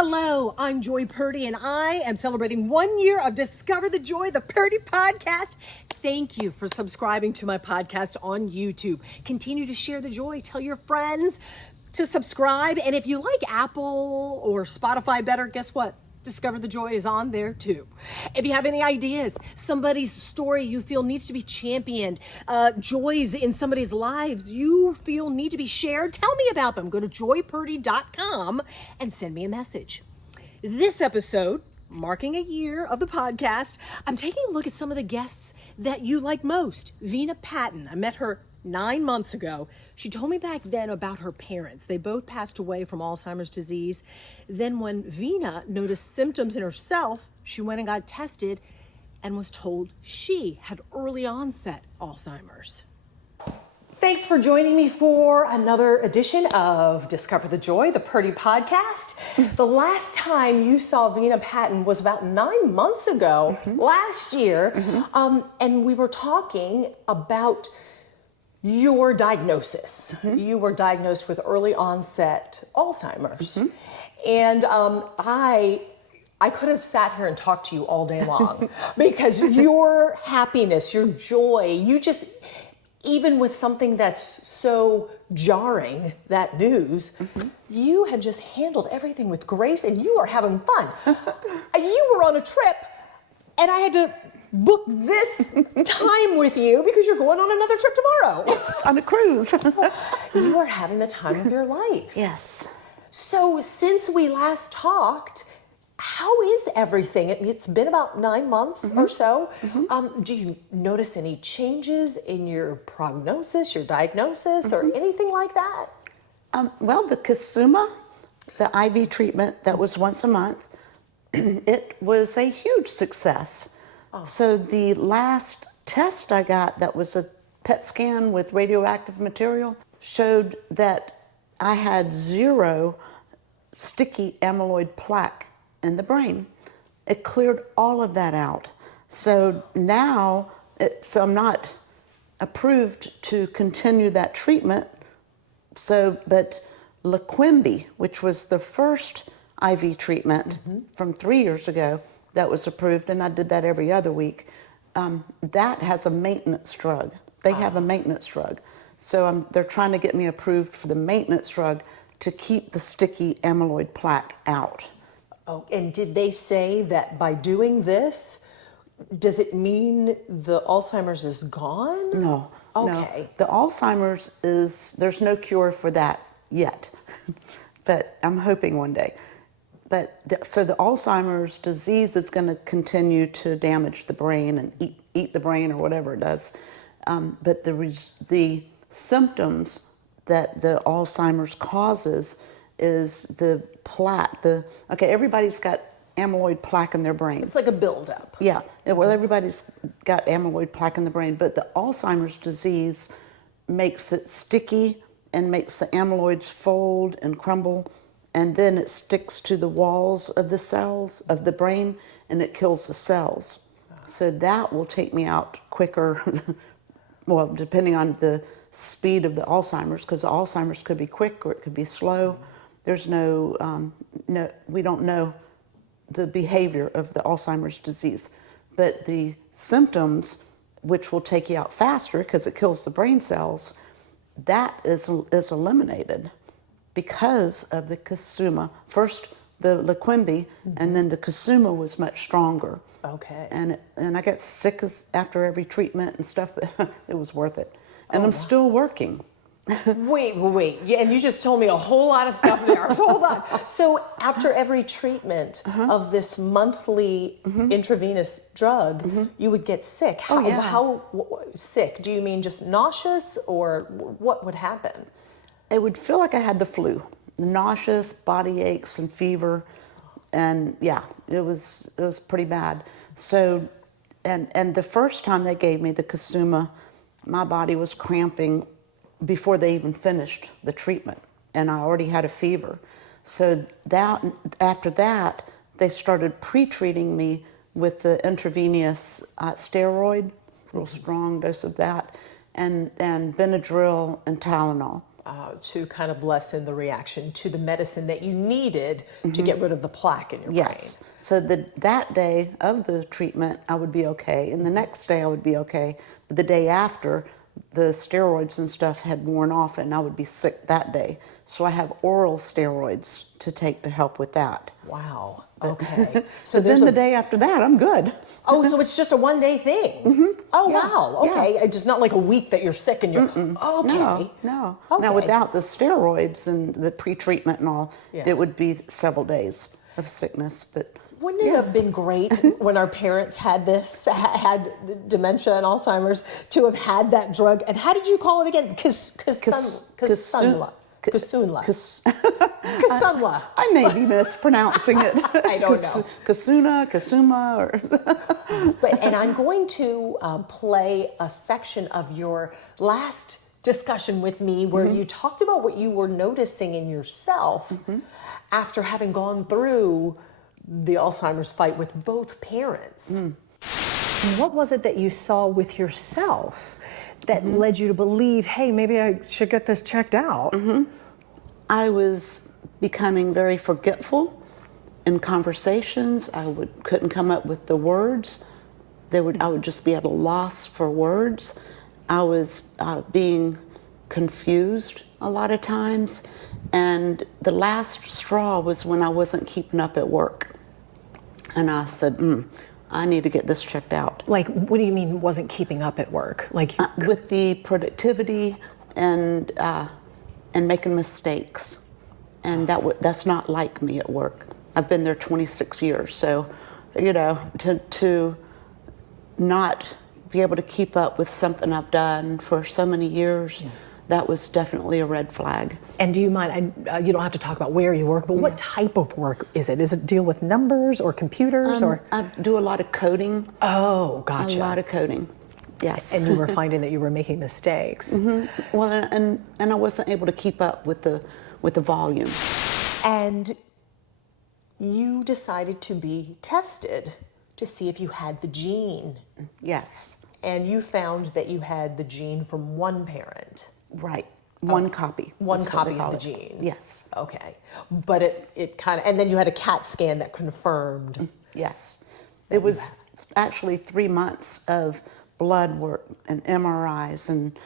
Hello, I'm Joy Purdy, and I am celebrating 1 year of Discover the Joy, the Purdy Podcast. Thank you for subscribing to my podcast on YouTube. Continue to share the joy. Tell your friends to subscribe. And if you like Apple or Spotify better, guess what? Discover the Joy is on there too. If you have any ideas, somebody's story you feel needs to be championed, joys in somebody's lives you feel need to be shared, tell me about them. Go to joypurdy.com and send me a message. This episode, marking a year of the podcast, I'm taking a look at some of the guests that you like most. Vena Patton, I met her 9 months ago. She told me back then about her parents. They both passed away from Alzheimer's disease. Then when Vina noticed symptoms in herself, she went and got tested and was told she had early onset Alzheimer's. Thanks for joining me for another edition of Discover the Joy, the Purdy Podcast. The last time you saw Vena Patton was about 9 months ago, last year, and we were talking about your diagnosis. You were diagnosed with early onset Alzheimer's. And I could have sat here and talked to you all day long because your happiness, your joy, you just, even with something that's so jarring, that news, you have just handled everything with grace and you are having fun. You were on a trip and I had to book this time with you because you're going on another trip tomorrow. Yes, on a cruise. You are having the time of your life. Yes. So since we last talked, how is everything? It's been about 9 months or so. Do you notice any changes in your prognosis, your diagnosis, or anything like that? Well, the Kasuma, the IV treatment that was once a month, it was a huge success. So the last test I got, that was a PET scan with radioactive material, showed that I had 0 sticky amyloid plaque in the brain. It cleared all of that out. So now, so I'm not approved to continue that treatment. But Leqembi, which was the first IV treatment from 3 years ago, that was approved, and I did that every other week. That has a maintenance drug. They have a maintenance drug. So they're trying to get me approved for the maintenance drug to keep the sticky amyloid plaque out. Oh, and did they say that by doing this, does it mean the Alzheimer's is gone? No. Okay. No. The Alzheimer's there's no cure for that yet, but I'm hoping one day. But so the Alzheimer's disease is going to continue to damage the brain and eat the brain or whatever it does. But the symptoms that the Alzheimer's causes is the plaque. Everybody's got amyloid plaque in their brain. It's like a buildup. Yeah, well, everybody's got amyloid plaque in the brain, but the Alzheimer's disease makes it sticky and makes the amyloids fold and crumble, and then it sticks to the walls of the cells of the brain and it kills the cells. So that will take me out quicker, well, depending on the speed of the Alzheimer's, because the Alzheimer's could be quick or it could be slow. There's we don't know the behavior of the Alzheimer's disease, but the symptoms, which will take you out faster because it kills the brain cells, that is eliminated because of the Kasuma. First the Leqembi, and then the Kasuma was much stronger. Okay. And I got sick after every treatment and stuff, but it was worth it. And I'm still working. Wait. Yeah, and you just told me a whole lot of stuff there. Hold on. So after every treatment of this monthly intravenous drug, you would get sick. How sick? Do you mean just nauseous, or what would happen? It would feel like I had the flu. Nauseous, body aches and fever. And yeah, it was pretty bad. So, and the first time they gave me the Kasuma, my body was cramping before they even finished the treatment, and I already had a fever. So after that, they started pre-treating me with the intravenous steroid, real strong dose of that, and Benadryl and Tylenol. to kind of lessen the reaction to the medicine that you needed to get rid of the plaque in your Yes. So that day of the treatment, I would be okay. And the next day I would be okay. But the day after, the steroids and stuff had worn off and I would be sick that day. So I have oral steroids to take to help with that. Wow. Okay. So then the day after that, I'm good. Oh, so it's just a one-day thing? Oh, Yeah. wow. Okay. Yeah. It's just not like a week that you're sick and you're, okay. No. Okay. Now, without the steroids and the pre-treatment and all, it would be several days of sickness. But wouldn't it have been great when our parents had had dementia and Alzheimer's, to have had that drug? And how did you call it again? Kisunla. Kisunla. I may be mispronouncing it. I don't know. Kasuma, And I'm going to play a section of your last discussion with me where you talked about what you were noticing in yourself after having gone through the Alzheimer's fight with both parents. What was it that you saw with yourself that led you to believe, hey, maybe I should get this checked out? I was becoming very forgetful in conversations. Couldn't come up with the words. I would just be at a loss for words. I was being confused a lot of times. And the last straw was when I wasn't keeping up at work. And I said, I need to get this checked out. Like, what do you mean wasn't keeping up at work? Like with the productivity and making mistakes. And that's not like me at work. I've been there 26 years. So, to not be able to keep up with something I've done for so many years, that was definitely a red flag. And do you mind, you don't have to talk about where you work, but what type of work is it? Is it deal with numbers or computers or? I do a lot of coding. Oh, gotcha. A lot of coding, yes. And you were finding that you were making mistakes. Well, and I wasn't able to keep up with the volume. And you decided to be tested to see if you had the gene. Yes. And you found that you had the gene from one parent. Right. One copy. One copy of the gene. Yes. Okay. But it kind of, and then you had a CAT scan that confirmed. Yes. It was actually 3 months of blood work and MRIs and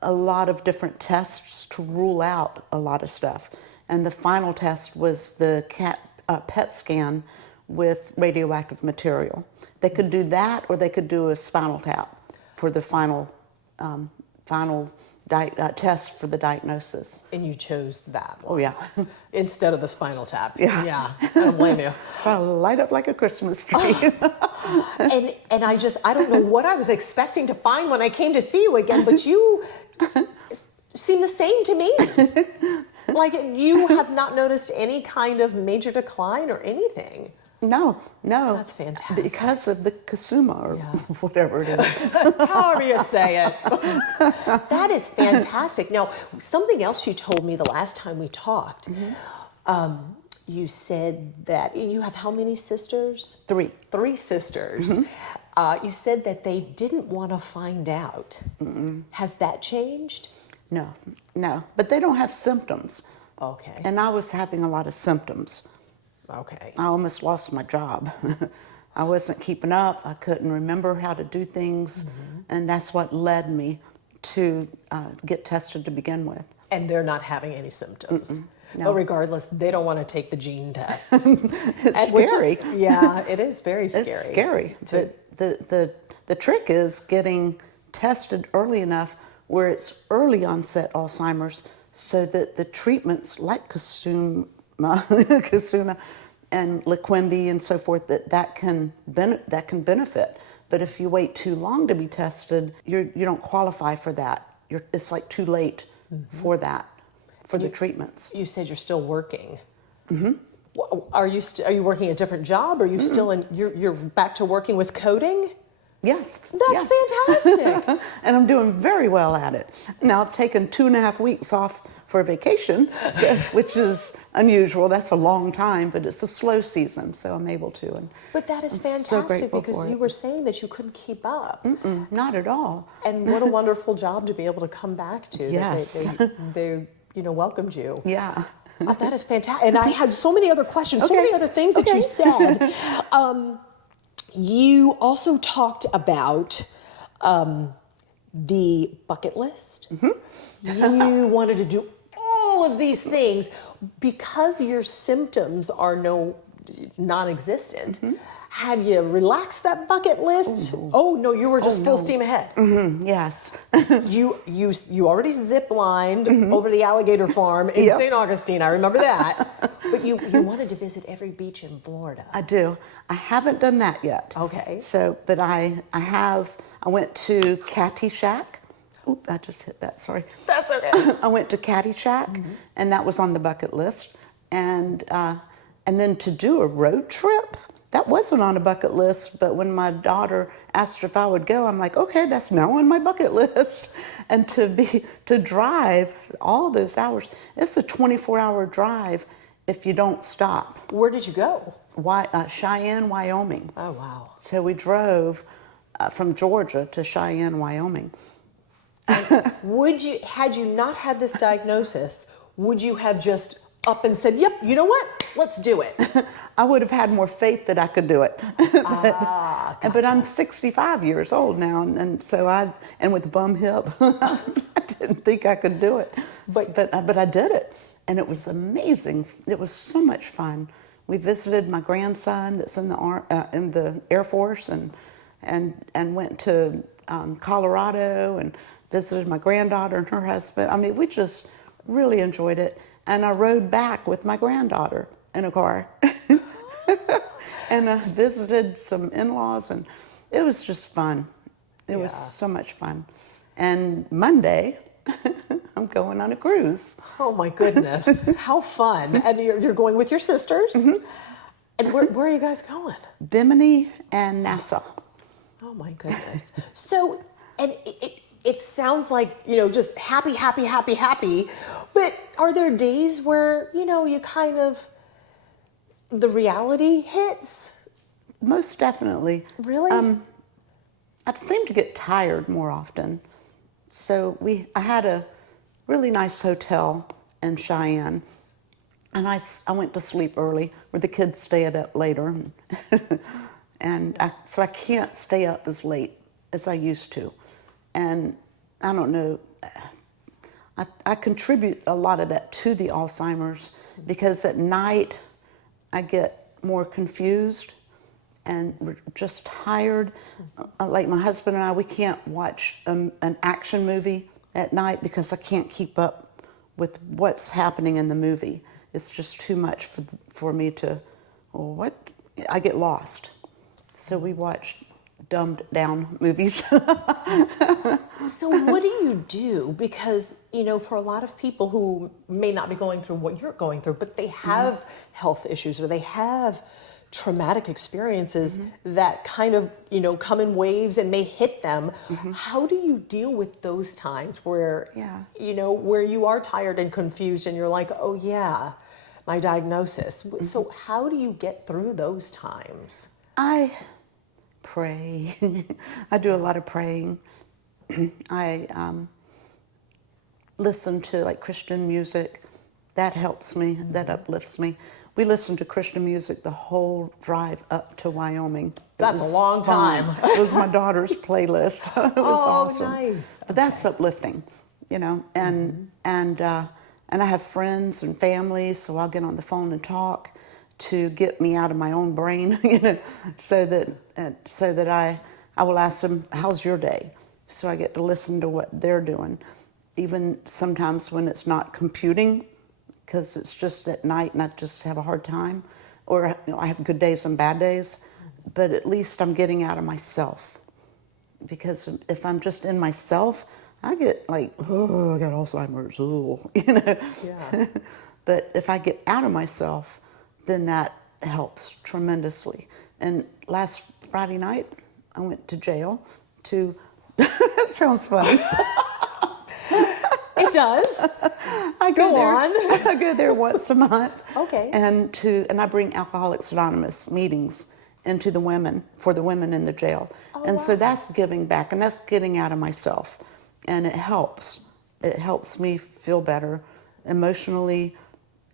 a lot of different tests to rule out a lot of stuff. And the final test was the PET scan with radioactive material. They could do that, or they could do a spinal tap for the final test for the diagnosis. And you chose that one. Oh, yeah. Instead of the spinal tap. Yeah. Yeah. I don't blame you. Trying to light up like a Christmas tree. And I don't know what I was expecting to find when I came to see you again, but you seem the same to me. Like, you have not noticed any kind of major decline or anything. No. That's fantastic. Because of the Kasuma or whatever it is. However you say it. That is fantastic. Now, something else you told me the last time we talked, you said that you have how many sisters? 3. 3 sisters. You said that they didn't want to find out. Has that changed? No. But they don't have symptoms. Okay. And I was having a lot of symptoms. Okay. I almost lost my job. I wasn't keeping up. I couldn't remember how to do things. And that's what led me to get tested to begin with. And they're not having any symptoms. No. But regardless, they don't want to take the gene test. It's scary. Yeah, it is very scary. It's scary. But the trick is getting tested early enough where it's early onset Alzheimer's, so that the treatments like Kasuma and Leqembi and so forth, that can benefit. But if you wait too long to be tested, you don't qualify for that. It's like too late for that, for the treatments. You said you're still working. Are you working a different job? Are you still in? You're back to working with coding? Yes. That's yes. fantastic. And I'm doing very well at it. Now, I've taken 2.5 weeks off for a vacation, which is unusual. That's a long time, but it's a slow season, so I'm able to. And But that is I'm fantastic so grateful because for you it. were saying that you couldn't keep up. Not at all. And what a wonderful job to be able to come back to. Yes. That they welcomed you. Yeah. That is fantastic. And I had so many other questions, so Okay. many other things that you Okay. said. You also talked about the bucket list. You wanted to do all of these things because your symptoms are non-existent. Have you relaxed that bucket list? Oh no, you were just full steam ahead. Yes. You already zip lined over the alligator farm in Yep. St. Augustine. I remember that. But you wanted to visit every beach in Florida. I do. I haven't done that yet. Okay. So, but I went to Catty Shack. Oop, I just hit that, sorry. That's okay. I went to Catty Shack, and that was on the bucket list. And then to do a road trip, that wasn't on a bucket list, but when my daughter asked if I would go, I'm like, okay, that's now on my bucket list. And to drive all those hours, it's a 24-hour drive if you don't stop. Where did you go? Cheyenne, Wyoming. Oh, wow. So we drove from Georgia to Cheyenne, Wyoming. Had you not had this diagnosis, would you have just up and said, yep, you know what? Let's do it. I would have had more faith that I could do it. But I'm 65 years old now, and so and with a bum hip, I didn't think I could do it. But I did it, and it was amazing. It was so much fun. We visited my grandson that's in the Air Force, and went to Colorado and visited my granddaughter and her husband. I mean, we just really enjoyed it. And I rode back with my granddaughter in a car. And I visited some in-laws, and it was just fun. It was so much fun. And Monday, I'm going on a cruise. Oh my goodness, how fun. And you're going with your sisters? And where are you guys going? Bimini and Nassau. Oh my goodness. So, and it sounds like, just happy, happy, happy, happy. But are there days where, you kind of, the reality hits? Most definitely. Really? I seem to get tired more often. So I had a really nice hotel in Cheyenne, and I went to sleep early, where the kids stayed up later. So I can't stay up as late as I used to. And I don't know, I contribute a lot of that to the Alzheimer's, because at night I get more confused and we're just tired. Like my husband and I, we can't watch an action movie at night because I can't keep up with what's happening in the movie. It's just too much for me to, I get lost. So we watch dumbed down movies. So what do you do? Because, for a lot of people who may not be going through what you're going through, but they have health issues or they have traumatic experiences that kind of, come in waves and may hit them. How do you deal with those times where, where you are tired and confused and you're like, oh yeah, my diagnosis. So how do you get through those times? I pray. I do a lot of praying. I listen to Christian music. That helps me. That uplifts me. We listened to Christian music the whole drive up to Wyoming. That's a long time. It was my daughter's playlist. It was awesome. Nice. But that's uplifting, and I have friends and family, so I'll get on the phone and talk to get me out of my own brain, so that I will ask them, how's your day? So I get to listen to what they're doing, even sometimes when it's not computing, because it's just at night and I just have a hard time, or I have good days and bad days, but at least I'm getting out of myself, because if I'm just in myself, I get I got Alzheimer's, Yeah. But if I get out of myself, then that helps tremendously. And last Friday night, I was in bed, and I was just I went to jail to, that sounds funny. It does. I go there. on. I go there once a month. Okay. And I bring Alcoholics Anonymous meetings into the women, for the women in the jail. And so that's giving back, and that's getting out of myself. And it helps. It helps me feel better emotionally.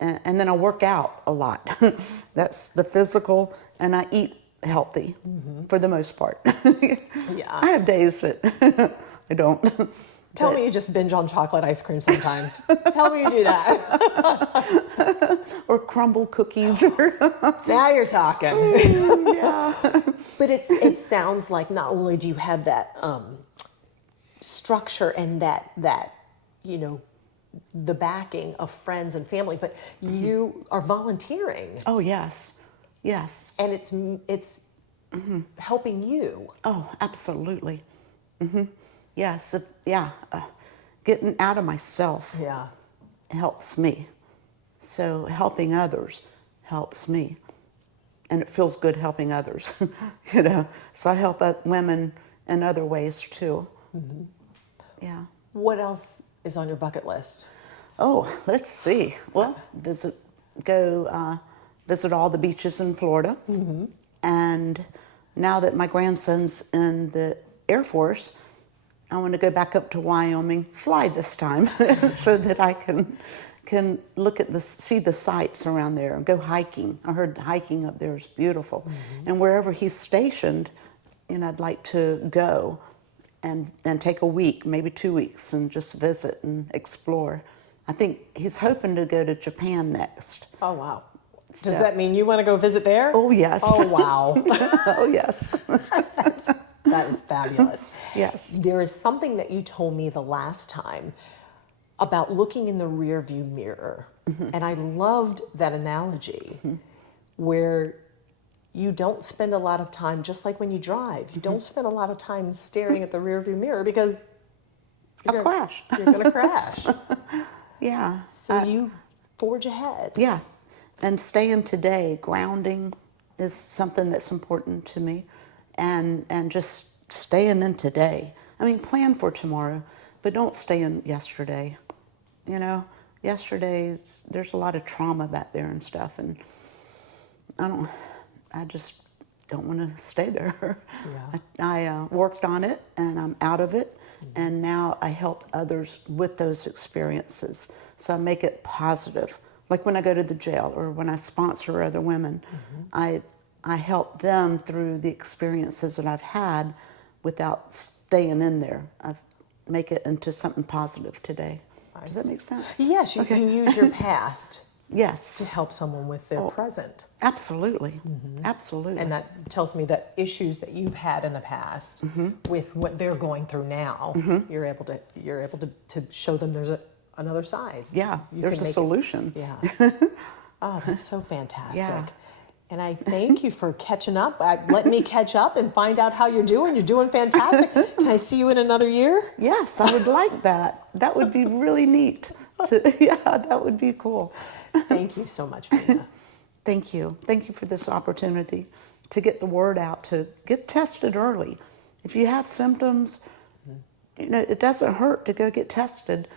And then I work out a lot. That's the physical, and I eat healthy for the most part. Yeah. I have days that I don't. Tell me you just binge on chocolate ice cream sometimes. Tell me you do that. Or crumble cookies. Now you're talking. Yeah. But it sounds like not only do you have that structure and that the backing of friends and family, but you are volunteering. Oh, yes. Yes. And it's helping you. Oh, absolutely. Yes. Getting out of myself helps me. So helping others helps me. And it feels good helping others, So I help women in other ways too. Yeah. What else is on your bucket list? Oh, let's see. Well, visit all the beaches in Florida. And now that my grandson's in the Air Force, I want to go back up to Wyoming, fly this time, so that I can look at see the sights around there and go hiking. I heard hiking up there is beautiful. And wherever he's stationed, I'd like to go and take a week, maybe 2 weeks, and just visit and explore. I think he's hoping to go to Japan next. Oh, wow. Does that mean you want to go visit there? Oh, yes. Oh, wow. Oh, yes. That is fabulous. Yes. There is something that you told me the last time about looking in the rearview mirror. And I loved that analogy where you don't spend a lot of time, just like when you drive, you don't spend a lot of time staring at the rearview mirror because I'll crash. You're going to crash. Yeah. So you forge ahead. Yeah. And staying today, grounding is something that's important to me. And just staying in today. I mean, plan for tomorrow, but don't stay in yesterday. Yesterday's, there's a lot of trauma back there and stuff. And I just don't want to stay there. Yeah. I worked on it and I'm out of it. And now I help others with those experiences. So I make it positive. Like when I go to the jail or when I sponsor other women, I help them through the experiences that I've had without staying in there. I make it into something positive today. Does that make sense? Yes, you use your past Yes. to help someone with their present. Absolutely. Absolutely. And that tells me that issues that you've had in the past with what they're going through now, you're able to show them there's another side. Yeah, there's a solution. Yeah. Oh, that's so fantastic. Yeah. And I thank you for catching up. Let me catch up and find out how you're doing. You're doing fantastic. Can I see you in another year? Yes, I would like that. That would be really neat. Yeah, that would be cool. Thank you so much, Vina. Thank you. Thank you for this opportunity to get the word out, to get tested early. If you have symptoms, it doesn't hurt to go get tested,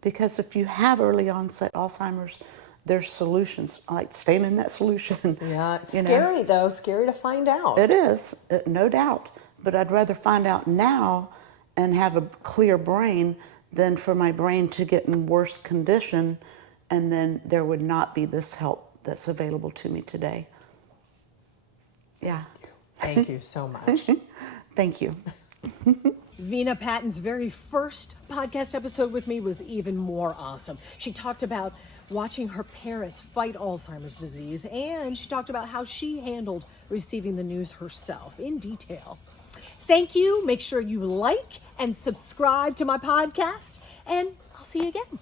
because if you have early onset Alzheimer's, there's solutions, like staying in that solution. Yeah, it's scary though, scary to find out. It is, no doubt. But I'd rather find out now and have a clear brain than for my brain to get in worse condition, and then there would not be this help that's available to me today. Yeah. Thank you so much. Thank you. Vina Patton's very first podcast episode with me was even more awesome. She talked about watching her parents fight Alzheimer's disease, and she talked about how she handled receiving the news herself in detail. Thank you. Make sure you like and subscribe to my podcast, and I'll see you again.